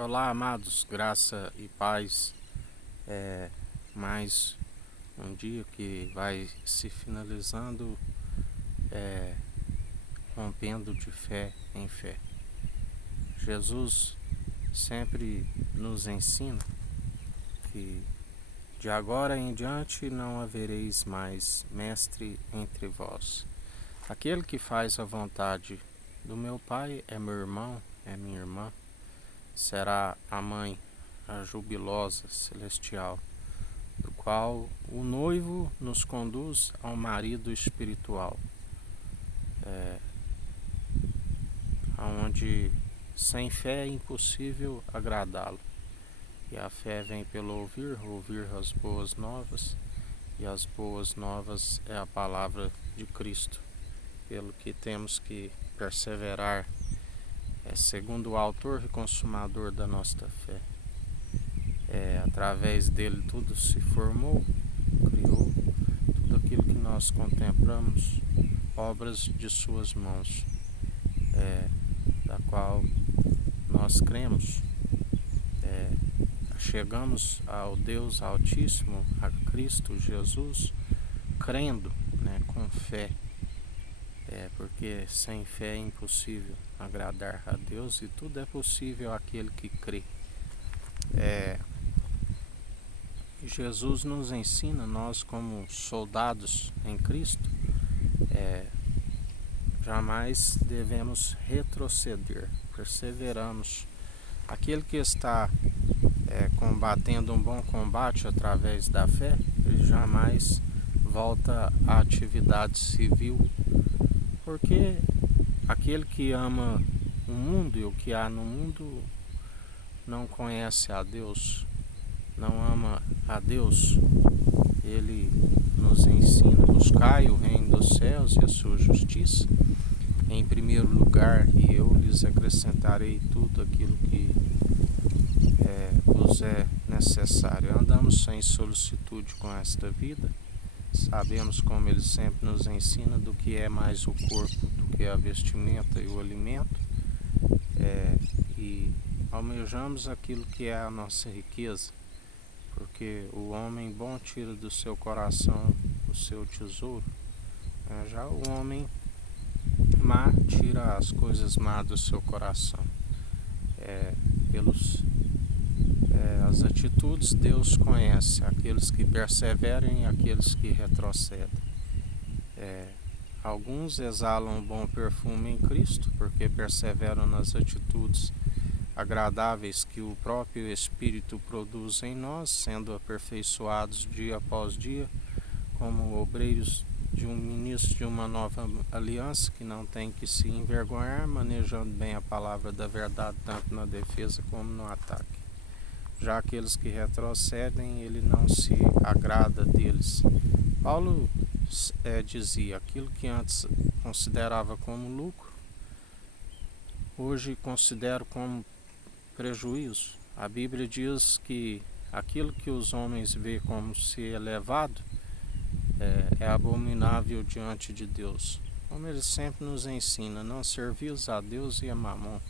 Olá, amados, graça e paz. Mais um dia que vai se finalizando, é, rompendo de fé em fé. Jesus sempre nos ensina que de agora em diante não havereis mais mestre entre vós. Aquele que faz a vontade do meu Pai é meu irmão, é minha irmã, será a mãe, a jubilosa celestial, do qual o noivo nos conduz ao marido espiritual, onde sem fé é impossível agradá-lo. E a fé vem pelo ouvir as boas novas, e as boas novas é a palavra de Cristo, pelo que temos que perseverar, segundo o autor e consumador da nossa fé. Através dele tudo se formou, criou, tudo aquilo que nós contemplamos, obras de suas mãos, da qual nós cremos. Chegamos ao Deus Altíssimo, a Cristo Jesus, crendo, com fé, porque sem fé é impossível agradar a Deus, e tudo é possível àquele que crê. Jesus nos ensina, nós como soldados em Cristo, jamais devemos retroceder, perseveramos. Aquele que está combatendo um bom combate através da fé, ele jamais volta à atividade civil, porque aquele que ama o mundo e o que há no mundo não conhece a Deus, não ama a Deus. Ele nos ensina: buscai o reino dos céus e a sua justiça em primeiro lugar, e eu lhes acrescentarei tudo aquilo que vos é necessário. Andamos sem solicitude com esta vida, sabemos, como ele sempre nos ensina, do que é mais o corpo do que a vestimenta e o alimento, e almejamos aquilo que é a nossa riqueza, porque o homem bom tira do seu coração o seu tesouro, já o homem má tira as coisas má do seu coração. As atitudes Deus conhece, aqueles que perseveram e aqueles que retrocedem. Alguns exalam um bom perfume em Cristo, porque perseveram nas atitudes agradáveis que o próprio Espírito produz em nós, sendo aperfeiçoados dia após dia, como obreiros de um ministro de uma nova aliança, que não tem que se envergonhar, manejando bem a palavra da verdade, tanto na defesa como no ataque. Já aqueles que retrocedem, ele não se agrada deles. Paulo dizia: aquilo que antes considerava como lucro, hoje considero como prejuízo. A Bíblia diz que aquilo que os homens veem como se elevado é abominável diante de Deus. Como ele sempre nos ensina: não servis a Deus e a Mamon.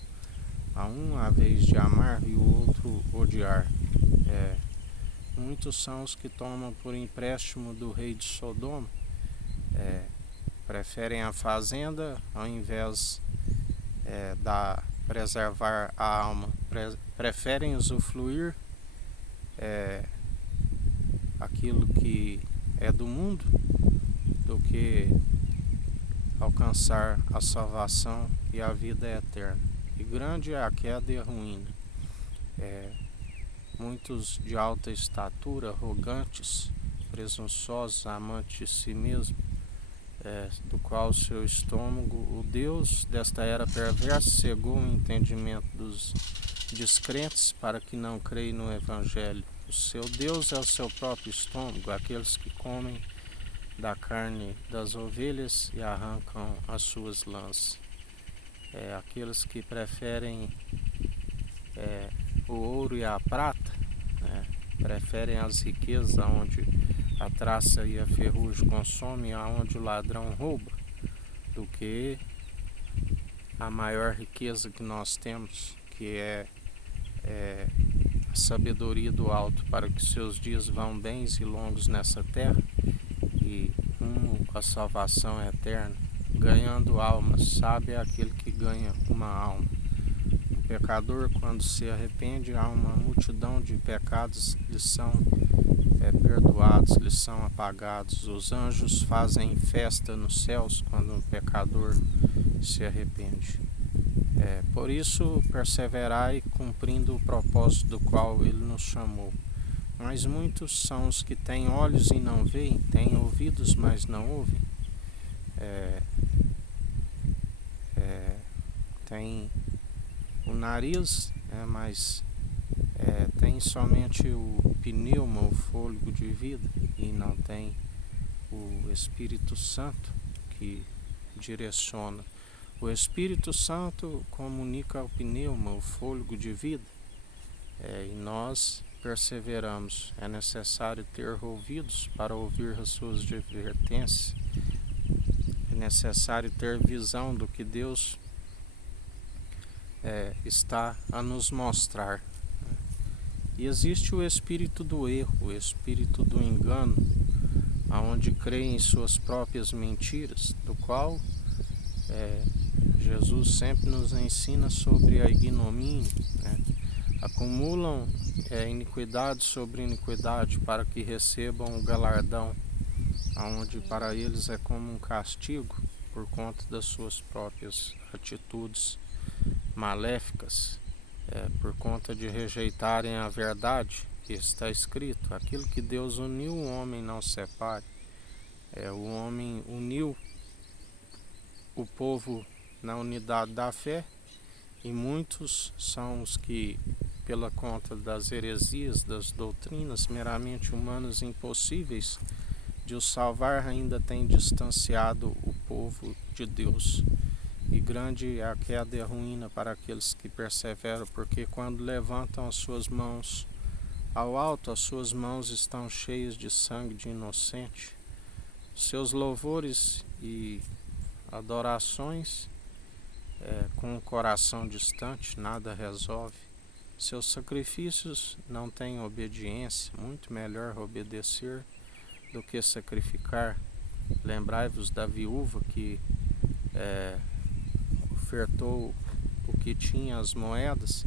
A um a vez de amar e o outro odiar. Muitos são os que tomam por empréstimo do rei de Sodoma, preferem a fazenda ao invés da preservar a alma, preferem usufruir aquilo que é do mundo do que alcançar a salvação e a vida eterna. E grande é a queda e a ruína. Muitos de alta estatura, arrogantes, presunçosos, amantes de si mesmo, do qual seu estômago, o Deus desta era perversa, cegou o entendimento dos descrentes para que não creem no Evangelho. O seu Deus é o seu próprio estômago, aqueles que comem da carne das ovelhas e arrancam as suas lãs. Aqueles que preferem o ouro e a prata, preferem as riquezas onde a traça e a ferrugem consomem, aonde o ladrão rouba, do que a maior riqueza que nós temos, que é a sabedoria do alto para que seus dias vão bens e longos nessa terra e rumo à salvação eterna, ganhando almas. Sabe é aquele que ganha uma alma. O pecador, quando se arrepende, há uma multidão de pecados lhe são perdoados, lhes são apagados. Os anjos fazem festa nos céus quando um pecador se arrepende. Por isso, perseverai cumprindo o propósito do qual ele nos chamou. Mas muitos são os que têm olhos e não veem, têm ouvidos, mas não ouvem. Tem o nariz, mas tem somente o pneuma, o fôlego de vida, e não tem o Espírito Santo que direciona. O Espírito Santo comunica o pneuma, o fôlego de vida, e nós perseveramos. É necessário ter ouvidos para ouvir as suas advertências. É necessário ter visão do que Deus está a nos mostrar. E existe o espírito do erro, o espírito do engano, aonde crê em suas próprias mentiras, do qual Jesus sempre nos ensina sobre a ignomínia. Acumulam iniquidade sobre iniquidade para que recebam o galardão, aonde para eles é como um castigo por conta das suas próprias atitudes maléficas, por conta de rejeitarem a verdade que está escrito. Aquilo que Deus uniu, o homem não separe. O homem uniu o povo na unidade da fé, e muitos são os que, pela conta das heresias, das doutrinas meramente humanas impossíveis de o salvar, ainda têm distanciado o povo de Deus. E grande é a queda e a ruína para aqueles que perseveram, porque quando levantam as suas mãos ao alto, as suas mãos estão cheias de sangue de inocente. Seus louvores e adorações com o coração distante nada resolve. Seus sacrifícios não têm obediência. Muito melhor obedecer do que sacrificar. Lembrai-vos da viúva que ofertou o que tinha, as moedas,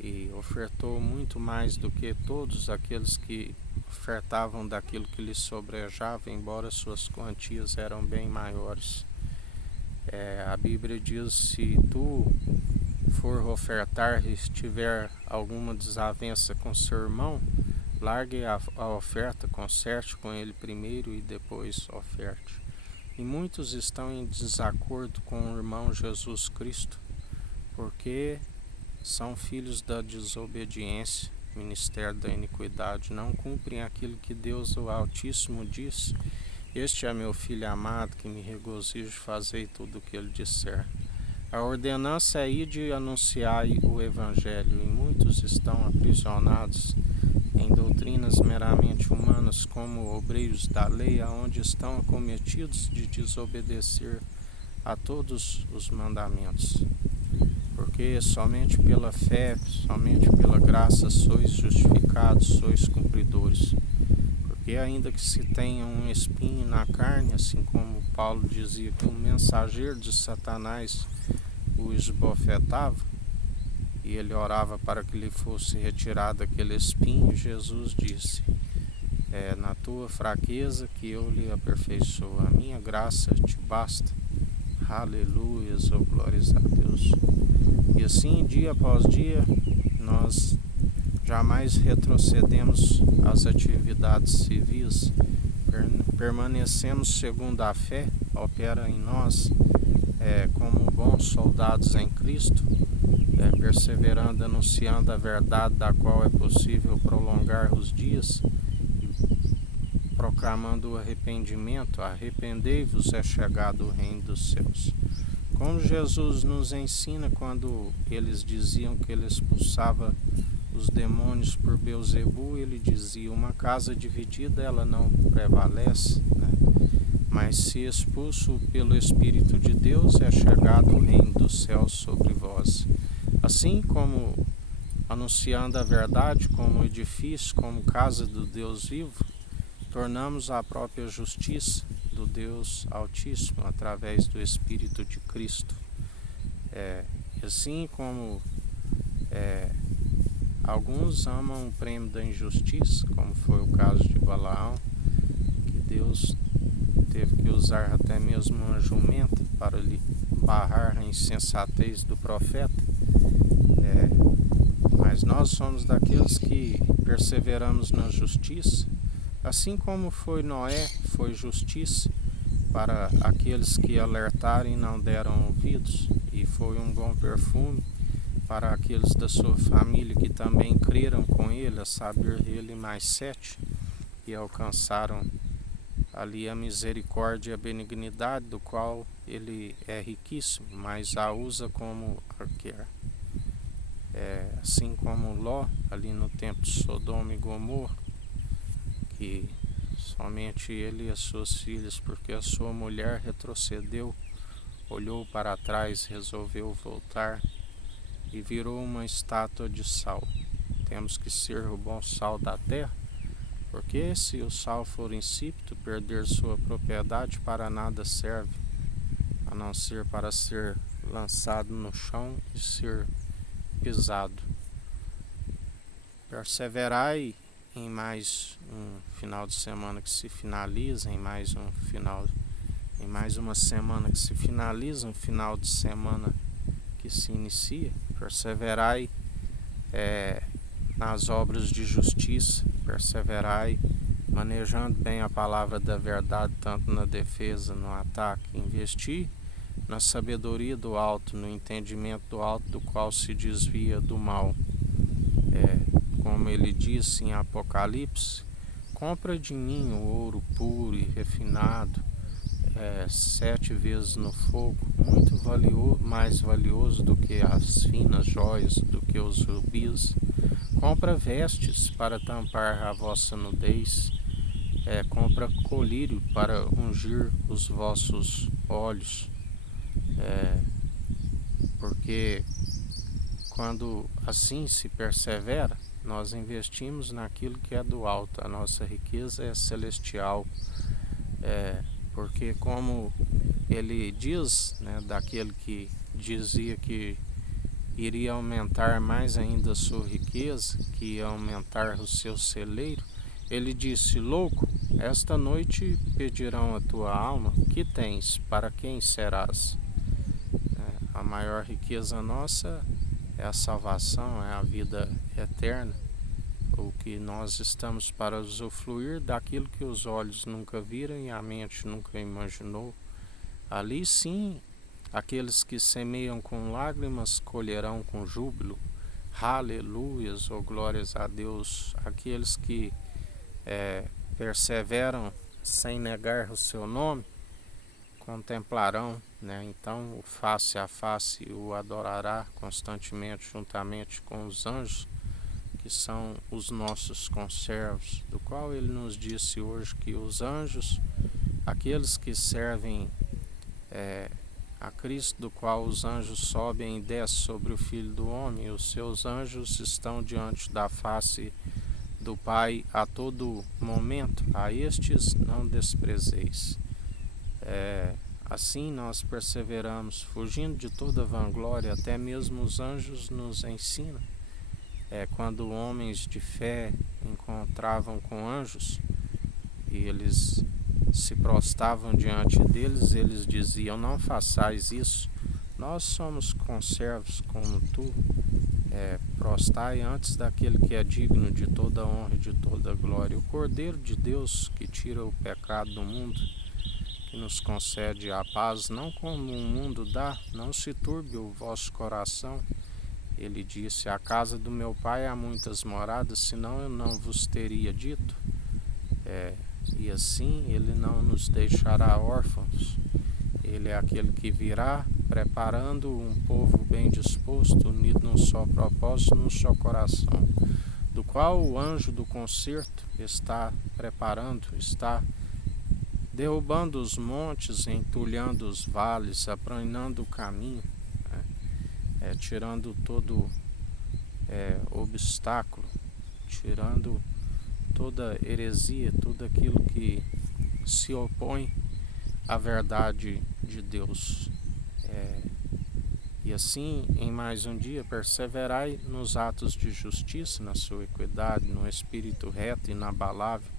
e ofertou muito mais do que todos aqueles que ofertavam daquilo que lhes sobrejava, embora suas quantias eram bem maiores. A Bíblia diz: se tu for ofertar e tiver alguma desavença com seu irmão, largue a oferta, conserte com ele primeiro e depois oferte. E muitos estão em desacordo com o irmão Jesus Cristo, porque são filhos da desobediência, ministério da iniquidade, não cumprem aquilo que Deus, o Altíssimo, diz: este é meu filho amado, que me regozijo, fazei tudo o que ele disser. A ordenança é ir de anunciar o Evangelho, e muitos estão aprisionados em doutrinas meramente humanas, como obreiros da lei, aonde estão acometidos de desobedecer a todos os mandamentos. Porque somente pela fé, somente pela graça sois justificados, sois cumpridores. Porque ainda que se tenha um espinho na carne, assim como Paulo dizia que um mensageiro de Satanás o esbofetava, e ele orava para que lhe fosse retirado aquele espinho, Jesus disse: na tua fraqueza que eu lhe aperfeiçoo, a minha graça te basta. Aleluia, oh glórias a Deus. E assim, dia após dia, nós jamais retrocedemos às atividades civis, permanecemos segundo a fé, opera em nós como bons soldados em Cristo, perseverando, anunciando a verdade da qual é possível prolongar os dias, proclamando o arrependimento. Arrependei-vos, é chegado o reino dos céus. Como Jesus nos ensina quando eles diziam que ele expulsava os demônios por Beelzebu, ele dizia: uma casa dividida ela não prevalece, mas se expulso pelo Espírito de Deus, é chegado o reino dos céus sobre vós. Assim como anunciando a verdade como edifício, como casa do Deus vivo, tornamos a própria justiça do Deus Altíssimo através do Espírito de Cristo. Assim como alguns amam o prêmio da injustiça, como foi o caso de Balaão, que Deus teve que usar até mesmo uma jumenta para lhe barrar a insensatez do profeta. Mas nós somos daqueles que perseveramos na justiça, assim como foi Noé, foi justiça para aqueles que alertaram e não deram ouvidos, e foi um bom perfume para aqueles da sua família que também creram com ele, a saber, ele mais 7, e alcançaram ali a misericórdia e a benignidade, do qual ele é riquíssimo, mas a usa como quer. Assim como Ló, ali no tempo de Sodoma e Gomorra, que somente ele e as suas filhas, porque a sua mulher retrocedeu, olhou para trás, resolveu voltar e virou uma estátua de sal. Temos que ser o bom sal da terra, porque se o sal for insípido, perder sua propriedade, para nada serve, a não ser para ser lançado no chão e ser pisado. Perseverai em mais um final de semana que se finaliza, em mais uma semana que se finaliza, um final de semana que se inicia. Perseverai nas obras de justiça, perseverai manejando bem a palavra da verdade, tanto na defesa, no ataque. Investir na sabedoria do alto, no entendimento do alto, do qual se desvia do mal. Como ele disse em Apocalipse, compra de mim o ouro puro e refinado, 7 vezes no fogo, muito mais valioso do que as finas joias, do que os rubis. Compra vestes para tampar a vossa nudez, compra colírio para ungir os vossos olhos, porque quando assim se persevera, nós investimos naquilo que é do alto, a nossa riqueza é celestial, porque como ele diz, daquele que dizia que iria aumentar mais ainda a sua riqueza, que ia aumentar o seu celeiro, ele disse: louco, esta noite pedirão a tua alma, que tens, para quem serás? A maior riqueza nossa é a salvação, é a vida eterna, o que nós estamos para usufruir daquilo que os olhos nunca viram e a mente nunca imaginou. Ali sim, aqueles que semeiam com lágrimas colherão com júbilo. Aleluias, ou glórias a Deus. Aqueles que perseveram sem negar o seu nome, contemplarão, então o face a face o adorará constantemente juntamente com os anjos, que são os nossos conservos, do qual ele nos disse hoje que os anjos, aqueles que servem a Cristo, do qual os anjos sobem e descem sobre o Filho do Homem, os seus anjos estão diante da face do Pai a todo momento, a estes não desprezeis. Assim nós perseveramos, fugindo de toda vanglória, até mesmo os anjos nos ensinam. Quando homens de fé encontravam com anjos e eles se prostravam diante deles, eles diziam: não façais isso, nós somos conservos como tu, prostai antes daquele que é digno de toda honra e de toda glória, o Cordeiro de Deus que tira o pecado do mundo, que nos concede a paz, não como o mundo dá, não se turbe o vosso coração. Ele disse: a casa do meu pai há muitas moradas, senão eu não vos teria dito. E assim ele não nos deixará órfãos. Ele é aquele que virá preparando um povo bem disposto, unido num só propósito, num só coração, do qual o anjo do concerto está preparando, está derrubando os montes, entulhando os vales, aplanando o caminho, tirando todo obstáculo, tirando toda heresia, tudo aquilo que se opõe à verdade de Deus. E assim, em mais um dia, perseverai nos atos de justiça, na sua equidade, no espírito reto e inabalável,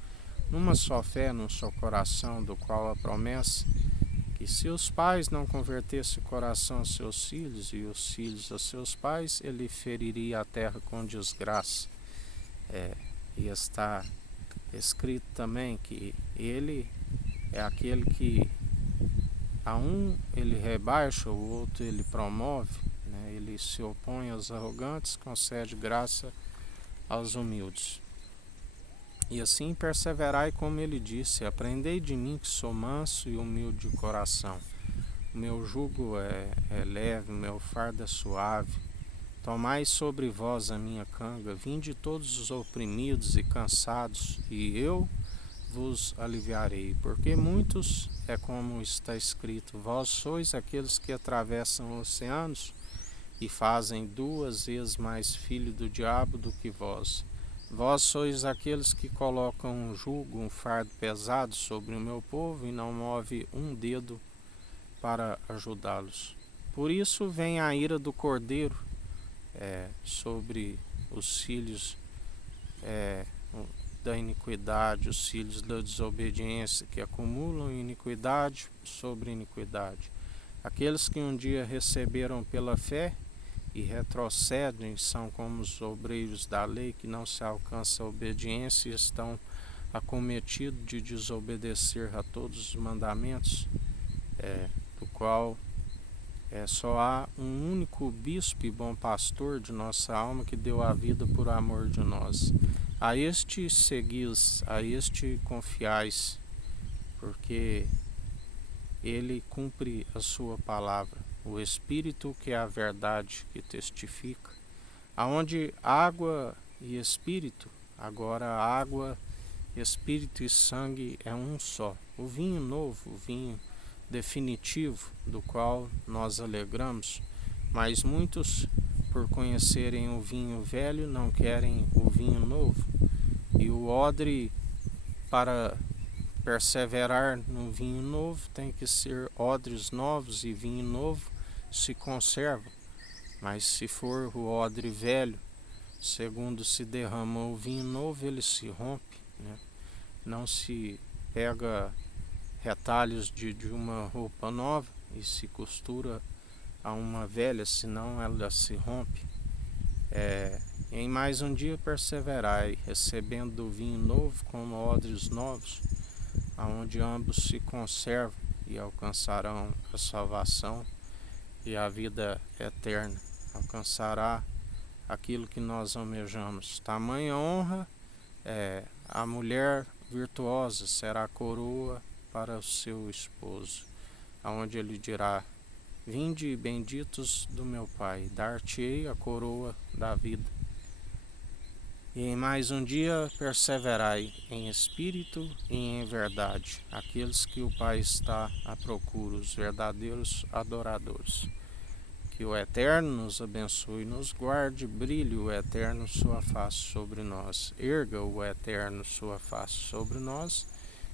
numa só fé, num só coração, do qual a promessa que se os pais não convertessem o coração aos seus filhos e os filhos aos seus pais, ele feriria a terra com desgraça. E está escrito também que ele é aquele que a um ele rebaixa, o outro ele promove, né? Ele se opõe aos arrogantes, concede graça aos humildes. E assim perseverai, como ele disse: aprendei de mim, que sou manso e humilde de coração. O meu jugo é leve, o meu fardo é suave. Tomai sobre vós a minha canga, vinde todos os oprimidos e cansados, e eu vos aliviarei. Porque muitos, é como está escrito, vós sois aqueles que atravessam oceanos e fazem 2 vezes mais filho do diabo do que vós. Vós sois aqueles que colocam um jugo, um fardo pesado sobre o meu povo e não move um dedo para ajudá-los. Por isso vem a ira do Cordeiro sobre os filhos da iniquidade, os filhos da desobediência, que acumulam iniquidade sobre iniquidade. Aqueles que um dia receberam pela fé e retrocedem são como os obreiros da lei, que não se alcança a obediência e estão acometidos de desobedecer a todos os mandamentos, do qual só há um único bispo e bom pastor de nossa alma, que deu a vida por amor de nós. A este seguis, a este confiais, porque ele cumpre a sua palavra. O Espírito, que é a verdade, que testifica. Aonde água e Espírito, agora água, Espírito e sangue é um só. O vinho novo, o vinho definitivo, do qual nós alegramos, mas muitos, por conhecerem o vinho velho, não querem o vinho novo. E o odre, para perseverar no vinho novo, tem que ser odres novos, e vinho novo se conserva. Mas se for o odre velho, segundo se derramou o vinho novo, ele se rompe, né? Não se pega retalhos de uma roupa nova e se costura a uma velha, senão ela se rompe. Em mais um dia perseverai, recebendo do vinho novo como odres novos, aonde ambos se conservam e alcançarão a salvação e a vida eterna. Alcançará aquilo que nós almejamos. Tamanha honra, a mulher virtuosa será coroa para o seu esposo, aonde ele dirá: vinde, benditos do meu Pai, dar-te-ei a coroa da vida. E em mais um dia perseverai em espírito e em verdade, aqueles que o Pai está à procura, os verdadeiros adoradores. Que o Eterno nos abençoe e nos guarde, brilhe o Eterno sua face sobre nós, erga o Eterno sua face sobre nós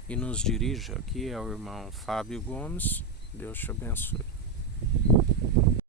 e nos dirija. Aqui é o irmão Fábio Gomes. Deus te abençoe.